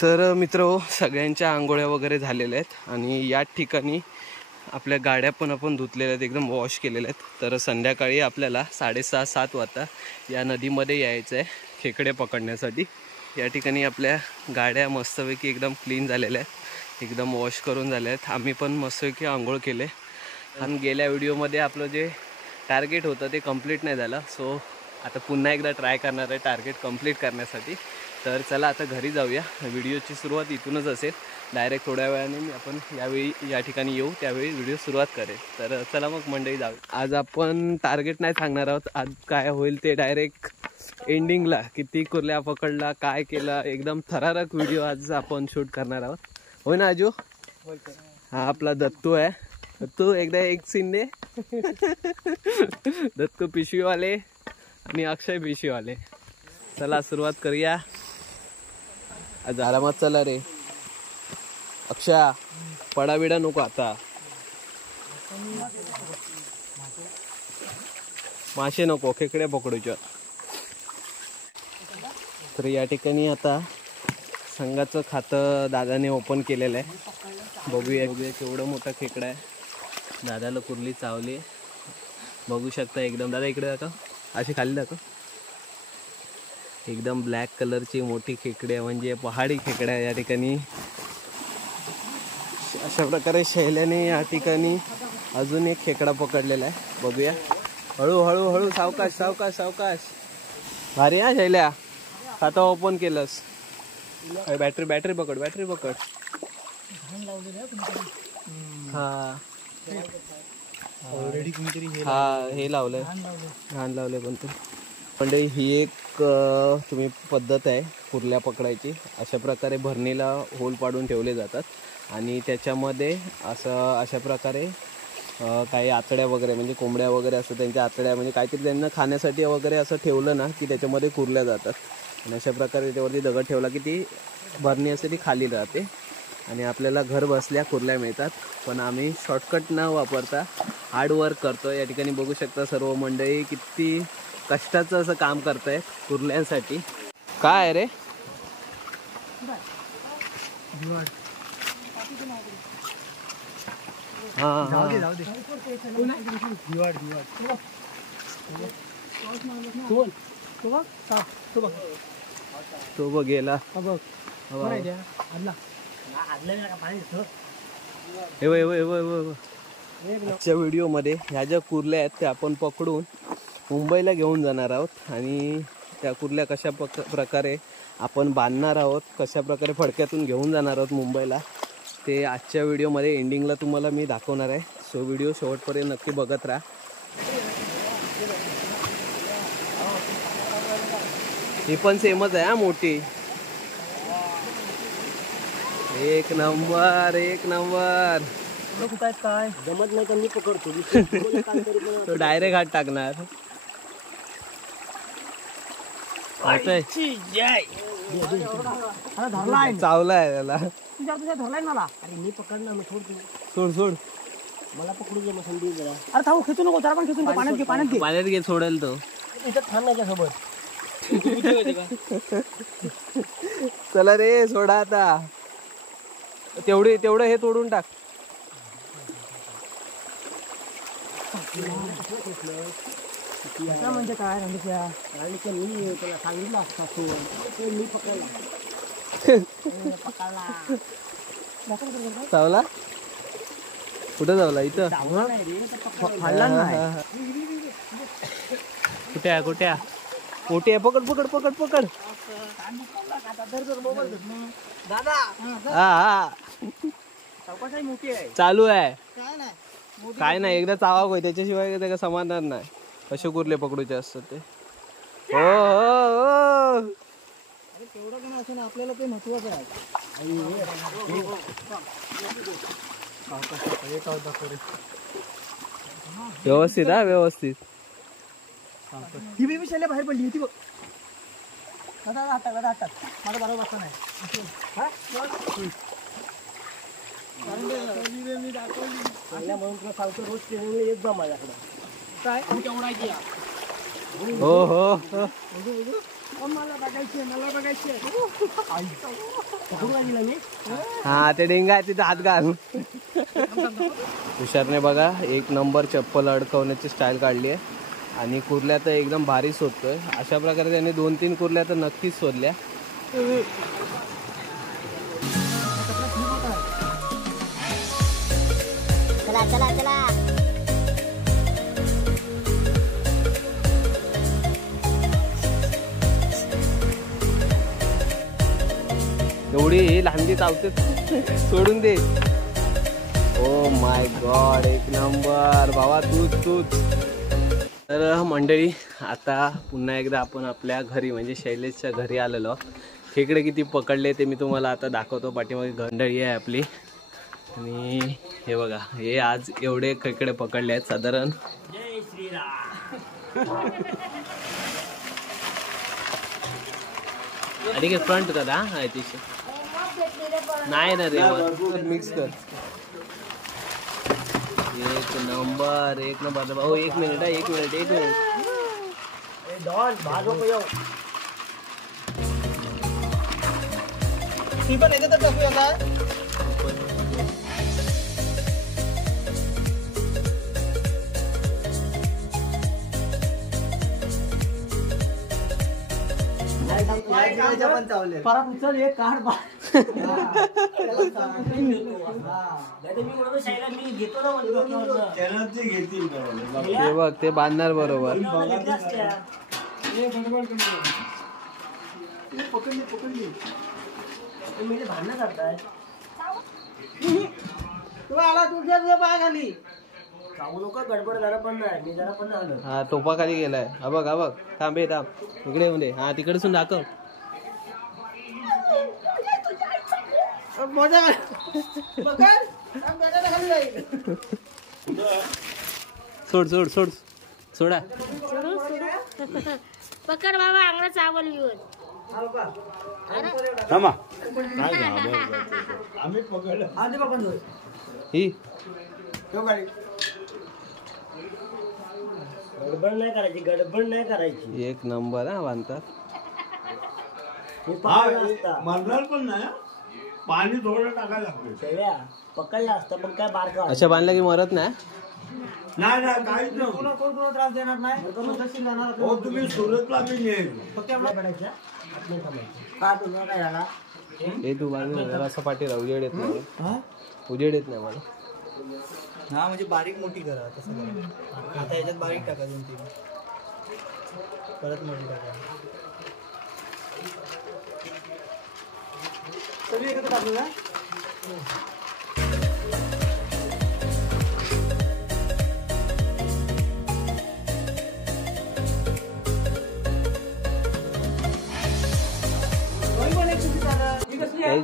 तर मित्रहो, सगळ्यांच्या आंघोळ्या वगैरे झालेल्या आहेत आणि या ठिकाणी आपल्या गाड्या पण आपण धुतलेल्या आहेत, एकदम वॉश केलेल्या आहेत। तर संध्याकाळी आपल्याला 6:30-7 वाजता या नदीमध्ये यायचं आहे खेकडे पकडण्यासाठी। या ठिकाणी आपल्या गाड्या मस्तपैकी एकदम क्लीन झालेल्या आहेत, एकदम वॉश करून झाल्या आहेत। आम्ही पण मस्तपैकी आंघोळ केले आणि गेल्या व्हिडिओमध्ये आपलं जे टार्गेट होतं ते कंप्लीट नाही झालं। सो आता पुन्हा एकदा ट्राय करणार आहे टार्गेट कंप्लीट करण्यासाठी। तर चला आता घरी जाऊया। व्हिडिओची सुरुवात इथूनच असेल, डायरेक्ट थोड्या वेळाने आपण यावेळी या ठिकाणी येऊ त्यावेळी व्हिडिओ सुरुवात करेल। तर चला मग मंडळी जाऊ। आज आपण टार्गेट नाही सांगणार आहोत, आज काय होईल ते डायरेक्ट एंडिंगला, किती कुर्ल्या पकडला, काय केलं, एकदम थरारक व्हिडिओ आज आपण शूट करणार आहोत। होय ना आजू? हा आपला दत्तू आहे। दत्तू एकदा एक सीन दे। दत्तू पिशवीवाले आणि अक्षय पिशवीवाले। चला सुरुवात करूया। आज आरामात चला रे अक्षा, पडा बिडा नको आता। मासे नको, खेकडे पकडूच्या। तर या ठिकाणी आता संघाचं खातं दादाने ओपन केलेलं आहे। बघूया केवढं मोठा खेकडा आहे। दादाला कुर्ली चावली, बघू शकता एकदम। दादा इकडे दाखव, अशी खाली दाखव। एकदम ब्लॅक कलरची मोठी खेकडे आहे, म्हणजे पहाडी खेकडा आहे। या ठिकाणी अशा प्रकारे शैल्याने या ठिकाणी अजून एक खेकडा पकडलेला आहे, बघूया। हळू हळू हळू, सावकाश सावकाश सावकाश। भारी हा शैल्या, खाता ओपन केलंस। बॅटरी पकड, बॅटरी पकड। हा ऑलरेडी कुणीतरी हे लावलंय, घाण लावलंय। पण ते म्हणजे ही एक तुम्ही पद्धत आहे कुर्ल्या पकडायची। अशा प्रकारे भरणीला होल पाडून ठेवले जातात आणि त्याच्यामध्ये अशा प्रकारे काही आतड्या वगैरे, म्हणजे कोंबड्या वगैरे असतात त्यांच्या आतड्या, म्हणजे काहीतरी त्यांना खाण्यासाठी वगैरे असं ठेवलं ना की त्याच्यामध्ये कुर्ल्या जातात। आणि अशा प्रकारे त्याच्यावरती दगड ठेवला की ती भरणी असते ती खाली राहते आणि आपल्याला घर बसल्या कुर्ल्या मिळतात। पण आम्ही शॉर्टकट न वापरता हार्ड वर्क करतो। या ठिकाणी बघू शकता सर्व मंडळी किती कष्टाचं असं काम करतायत कुर्ल्यांसाठी। काय आहे रे? तो बघ गेला। आजच्या व्हिडिओमध्ये ह्या ज्या कुर्ल्या आहेत त्या आपण पकडून मुंबईला घेऊन जाणार आहोत आणि त्या कुर्ल्या कशा प्रकारे आपण बांधणार आहोत, कशा प्रकारे फडक्यातून घेऊन जाणार आहोत मुंबईला, ते आजच्या व्हिडिओमध्ये एंडिंगला तुम्हाला मी दाखवणार आहे। सो व्हिडिओ शेवटपर्यंत नक्की बघत राहा। ही पण सेमच आहे हा, मोठी। एक नंबर, एक नंबर। काय जमत नाही तर मी पकडतो। तो डायरेक्ट हात टाकणार। चावलाय त्याला। धरलाय मला। अरे मी पकडणार, मग सोड सोड, मला पकडू दे मग संधी जरा। अरे थांब, खेचू नको जरा, पण खेचून पाण्यात घे, पाण्यात घे, पाण्यात घे, सोडेल तो। इथं थांब माझ्यासोबत। चला रे सोडा आता। तेवढं हे तोडून टाक। म्हणजे काय मी त्याला सांगितलं असता, मी पकडला। चावला? कुठं चावला? इथं फाडला नाही। कुठे मोठी आहे, पकड पकड पकड पकड। दादा हा चौकाशाही मोठी आहे, चालू आहे। काय नाही, एकदा चावा, त्याच्याशिवाय त्याला समाधान नाही। कसे कुर्ले पकडूचे असतात ते। हो तेवढं पण असं ना, आपल्याला ते महत्वाचं आहे। व्यवस्थित हा, व्यवस्थित। ही बेबी शाले बाहेर पडली होती बघ। दादा हातात माझा बरोबर बसला नाही। म्हणून तुला सांगतो, रोज ट्रेनिंगला येत जा माझ्याकडे। काय केवढा हो हो मला बघायचे हा ते डेंगा आहे तिथे हात घाल. तुषारने बघा एक नंबर चप्पल अडकवण्याची स्टाईल काढली आहे आणि कुर्ल्या तर एकदम भारी शोधतोय. अशा प्रकारे त्याने 2-3 कुर्ल्या तर नक्कीच शोधल्या. चला चला चला एवढी लहानगी चावते सोडून दे. ओ माय गॉड एक नंबर भावा तूच. तर मंडळी आता पुन्हा एकदा आपण आपल्या घरी म्हणजे शैलेशच्या घरी आलेलो. खेकडे किती पकडले ते मी तुम्हाला आता दाखवतो. पाठीमागे मंडळी आहे आपली आणि हे बघा हे आज एवढे खेकडे पकडले आहेत साधारण. जय श्रीराम. आणि फ्रंट का दा नाही ना रे मिक्स कर. एक नंबर भाऊ. एक मिनिट डॉन भागो पयो. ती पण येते तर टाकूया का? परत उचल एक काढ बा. ते बघ ते बांधणार बरोबर. भांडण करताय तू आला तुझ्या पाय खाली जाऊ नको. गडबड जरा पण नाही. मी जरा पण झालं. हा टोपा खाली गेलाय. हा बघ थांब इकडे येऊन दे. हा तिकडेसून दाखव. सोडा. पकड बाबा अंगडा चावल येऊन ही गडबड नाही करायची. एक नंबर हा बांधतात. मरणार पण नाही. पाणी थोडं टाकायला लागतं. पकडला असतं पण काय बारका अशा बांधल्या की मरत नाही. नाही काहीच नाही. कोण त्रास देणार नाही. हो तुम्ही सुरतला मी नेईल. फक्त पडायच्या का तुम्हाला काय झाला. हे तू बांधून असं पाठी राहा. उजेड येत नाही मला. हा म्हणजे बारीक मोठी करा तसं करा. आता याच्यात बारीक टाका 2-3 परत मोठी टाका. सगळी एकत्र टाकू का?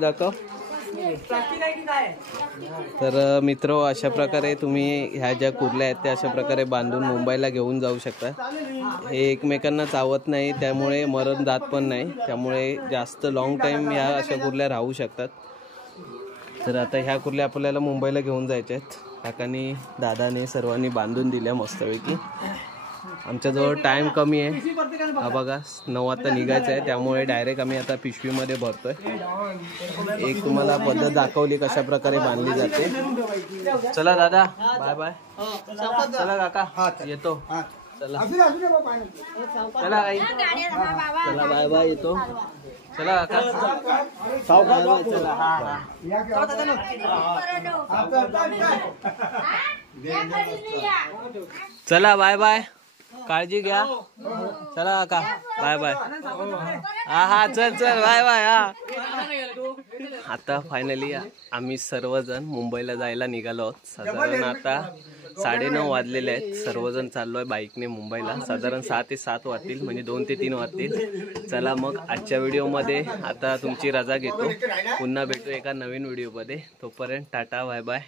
दाखव. तर मित्र अशा प्रकारे तुम्ही ह्या ज्या कुर्ल्या आहेत त्या अशा प्रकारे बांधून मुंबईला घेऊन जाऊ शकता. हे एकमेकांना चावत नाही त्यामुळे मरण जात पण नाही. त्यामुळे जास्त लॉंग टाईम ह्या अशा कुर्ल्या राहू शकतात. तर आता ह्या कुर्ल्या आपल्याला मुंबईला घेऊन जायच्या आहेत. काकांनी दादाने सर्वांनी बांधून दिल्या मस्तपैकी. आमच्याजवळ टाईम कमी आहे. हा बघा 9 वाजता निघायचं आहे त्यामुळे डायरेक्ट आम्ही आता पिशवीमध्ये भरतोय. एक तुम्हाला पद्धत दाखवली कशा प्रकारे बांधली जाते. चला दादा बाय बाय. चला काका येतो. चला चला आई. चला बाय बाय येतो. चला काका चला बाय बाय. काळजी घ्या. चला काका बाय बाय. हा चल बाय बाय. आता फायनली आम्ही सर्वजण मुंबईला जायला निघालो आहोत. साधारण आता 9:30 वाजलेले आहेत. सर्वजण चाललोय बाईकने मुंबईला. साधारण 6 ते 7 वाजतील म्हणजे 2 ते 3 वाजतील. चला मग आजच्या व्हिडिओमध्ये आता तुमची रजा घेतो. पुन्हा भेटू एका नवीन व्हिडिओमध्ये. तोपर्यंत टाटा बाय बाय.